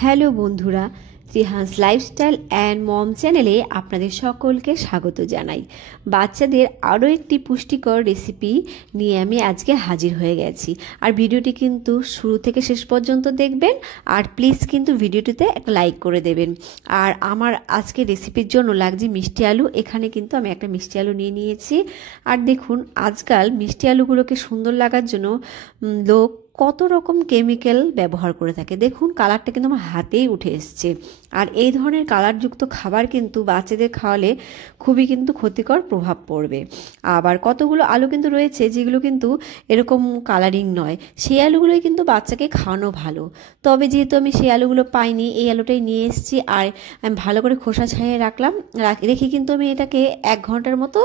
Hello বন্ধুরা, Trihans lifestyle and mom চ্যানেলে আপনাদের সকলকে স্বাগত জানাই। বাচ্চাদের আরও একটি পুষ্টিকর রেসিপি নিয়ে আমি আজকে হাজির হয়ে গেছি। আর ভিডিওটি কিন্তু শুরু থেকে শেষ পর্যন্ত দেখবেন, আর প্লিজ কিন্তু ভিডিওটিতে একটা লাইক করে দেবেন। আর আমার আজকে রেসিপির জন্য লাগছে মিষ্টি আলু। এখানে কিন্তু আমি একটা মিষ্টি আলু নিয়ে নিয়েছি। আর দেখুন, আজকাল মিষ্টি আলুগুলোকে সুন্দর লাগার জন্য লোক কত রকম কেমিক্যাল ব্যবহার করে থাকে। দেখুন, কালারটা কিন্তু আমার হাতেই উঠে এসছে। আর এই ধরনের কালারযুক্ত খাবার কিন্তু বাচ্চাদের খাওয়ালে খুবই কিন্তু ক্ষতিকর প্রভাব পড়বে। আবার কতগুলো আলু কিন্তু রয়েছে যেগুলো কিন্তু এরকম কালারিং নয়, সেই আলুগুলোই কিন্তু বাচ্চাকে খাওয়ানো ভালো। তবে যেহেতু আমি সেই আলুগুলো পাইনি, এই আলুটাই নিয়ে এসেছি। আর আমি ভালো করে খোসা ছাড়িয়ে রাখলাম। রেখে কিন্তু আমি এটাকে 1 ঘন্টার মতো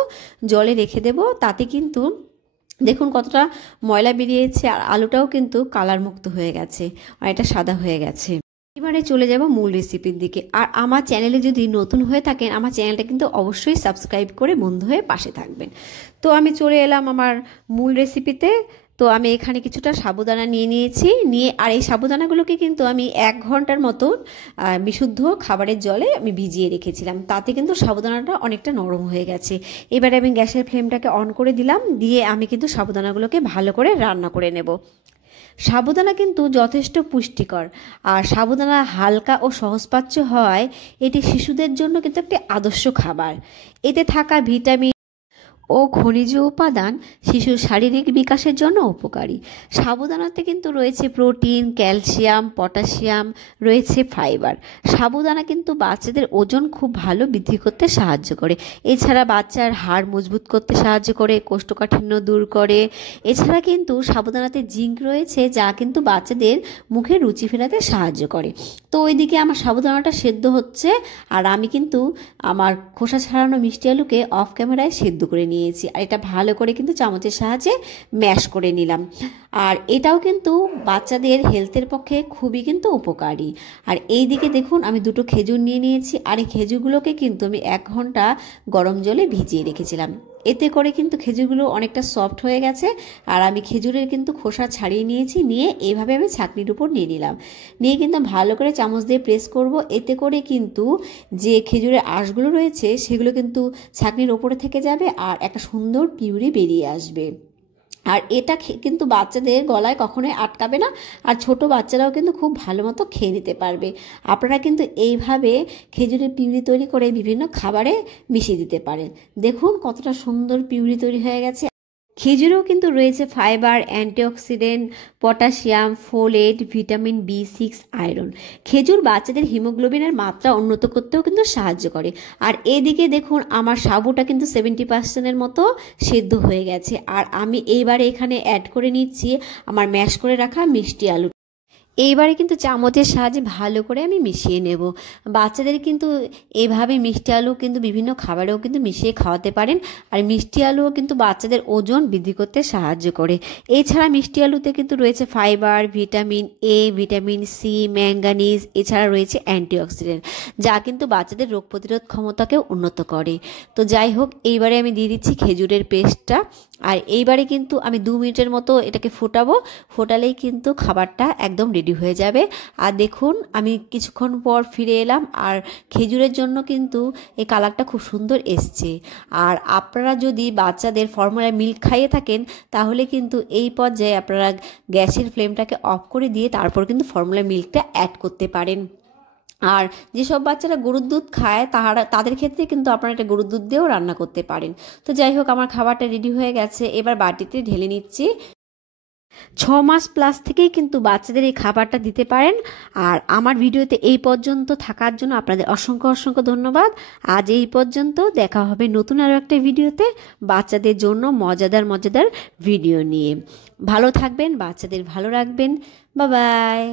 জলে রেখে দেব। তাতে কিন্তু দেখুন কতটা ময়লা বেরিয়েছে, আর আলুটাও কিন্তু কালার মুক্ত হয়ে গেছে, আর এটা সাদা হয়ে গেছে। এবারে চলে যাব মূল রেসিপির দিকে। আর আমার চ্যানেলে যদি নতুন হয়ে থাকেন, আমার চ্যানেলটা কিন্তু অবশ্যই সাবস্ক্রাইব করে বন্ধু হয়ে পাশে থাকবেন। তো আমি চলে এলাম আমার মূল রেসিপিতে। তো আমি এখানে কিছুটা সাবুদানা নিয়ে নিয়েছি। আর এই সাবুদানাগুলোকে কিন্তু আমি 1 ঘন্টার মতো বিশুদ্ধ খাবারের জলে আমি ভিজিয়ে রেখেছিলাম। তাতে কিন্তু সাবুদানাটা অনেকটা নরম হয়ে গেছে। এবারে আমি গ্যাসের ফ্লেমটাকে অন করে দিলাম, দিয়ে আমি কিন্তু সাবুদানাগুলোকে ভালো করে রান্না করে নেব। সাবুদানা কিন্তু যথেষ্ট পুষ্টিকর, আর সাবুদানা হালকা ও সহজপাচ্য হওয়ায় এটি শিশুদের জন্য কিন্তু একটি আদর্শ খাবার। এতে থাকা ভিটামিন ও খনিজ উপাদান শিশুর শারীরিক বিকাশের জন্য উপকারী। সাবুদানাতে কিন্তু রয়েছে প্রোটিন, ক্যালসিয়াম, পটাশিয়াম, রয়েছে ফাইবার। সাবুদানা কিন্তু বাচ্চাদের ওজন খুব ভালো বৃদ্ধি করতে সাহায্য করে। এছাড়া বাচ্চার হাড় মজবুত করতে সাহায্য করে, কোষ্ঠকাঠিন্য দূর করে। এছাড়া কিন্তু সাবুদানাতে জিঙ্ক রয়েছে, যা কিন্তু বাচ্চাদের মুখে রুচি ফেরাতে সাহায্য করে। তো ওইদিকে আমার সাবুদানাটা সেদ্ধ হচ্ছে, আর আমি কিন্তু আমার খোসা ছাড়ানো মিষ্টি আলুকে অফ ক্যামেরায় সেদ্ধ করে নিয়েছি। আর এটা ভালো করে কিন্তু চামচের সাহায্যে ম্যাশ করে নিলাম। আর এটাও কিন্তু বাচ্চাদের হেলথের পক্ষে খুবই কিন্তু উপকারী। আর এই দিকে দেখুন, আমি 2টো খেজুর নিয়ে নিয়েছি। আর এই খেজুরগুলোকে কিন্তু আমি 1 ঘন্টা গরম জলে ভিজিয়ে রেখেছিলাম। এতে করে কিন্তু খেজুরগুলো অনেকটা সফট হয়ে গেছে। আর আমি খেজুরের কিন্তু খোসা ছাড়িয়ে নিয়েছি। নিয়ে এইভাবে আমি ছাঁকনির উপর নিয়ে নিলাম। নিয়ে কিন্তু ভালো করে চামচ দিয়ে প্রেস করব। এতে করে কিন্তু যে খেজুরের আঁশগুলো রয়েছে সেগুলো কিন্তু ছাঁকনির ওপরে থেকে যাবে, আর একটা সুন্দর পিউরি বেরিয়ে আসবে। আর এটা কিন্তু বাচ্চাদের গলায় কখনোই আটকাবে না, আর ছোট বাচ্চারাও কিন্তু খুব ভালো মতো খেয়ে নিতে পারবে। আপনারা কিন্তু এইভাবে খেজুরের পিউরি তৈরি করে বিভিন্ন খাবারে মিশিয়ে দিতে পারেন। দেখুন কতটা সুন্দর পিউরি তৈরি হয়ে গেছে। খেজুরেও কিন্তু রয়েছে fibre, antioxidant, potassium, folate, vitamin B6, iron. খেজুর বাচ্চাদের হিমোগ্লোবিনের মাত্রা উন্নত করতেও কিন্তু সাহায্য করে। আর এদিকে দেখুন, আমার সাবুটা কিন্তু 70% মতো সেদ্ধ হয়ে গেছে। আর আমি এইবারে এখানে অ্যাড করে নিচ্ছি আমার ম্যাশ করে রাখা মিষ্টি আলু। এইবারে কিন্তু চামচের সাহায্যে ভালো করে আমি মিশিয়ে নেব। বাচ্চাদের কিন্তু এইভাবে মিষ্টি আলু কিন্তু বিভিন্ন খাবারেও কিন্তু মিশিয়ে খাওয়াতে পারেন। আর মিষ্টি আলুও কিন্তু বাচ্চাদের ওজন বৃদ্ধি করতে সাহায্য করে। এছাড়া মিষ্টি আলুতে কিন্তু রয়েছে fibre, vitamin A, vitamin C, manganese. এছাড়া রয়েছে অ্যান্টিঅক্সিডেন্ট, যা কিন্তু বাচ্চাদের রোগ প্রতিরোধ ক্ষমতাকেও উন্নত করে। তো যাই হোক, এইবারে আমি দিয়ে দিচ্ছি খেজুরের পেস্টটা। আর এইবারে কিন্তু আমি 2 মিনিটের মতো এটাকে ফোটাবো। ফোটালেই কিন্তু খাবারটা একদম রেডি হয়ে যাবে। আর দেখুন, আমি কিছুক্ষণ পর ফিরে এলাম, আর খেজুরের জন্য কিন্তু এই কালারটা খুব সুন্দর এসছে। আর আপনারা যদি বাচ্চাদের ফর্মুলা মিল্ক খাইয়ে থাকেন, তাহলে কিন্তু এই পর্যায়ে আপনারা গ্যাসের ফ্লেমটাকে অফ করে দিয়ে তারপর কিন্তু ফর্মুলা মিল্কটা অ্যাড করতে পারেন। আর যেসব বাচ্চারা গরুর দুধ খায় তাদের ক্ষেত্রে কিন্তু আপনারা এটা গরুর দুধ দিয়েও রান্না করতে পারেন। তো যাই হোক, আমার খাবারটা রেডি হয়ে গেছে। এবার বাটিতে ঢেলে নিচ্ছি। 6 মাস প্লাস থেকেই কিন্তু বাচ্চাদের এই খাবারটা দিতে পারেন। আর আমার ভিডিওতে এই পর্যন্ত থাকার জন্য আপনাদের অসংখ্য অসংখ্য ধন্যবাদ। আজ এই পর্যন্ত, দেখা হবে নতুন আরও একটা ভিডিওতে বাচ্চাদের জন্য মজাদার মজাদার ভিডিও নিয়ে। ভালো থাকবেন, বাচ্চাদের ভালো রাখবেন। Bye bye.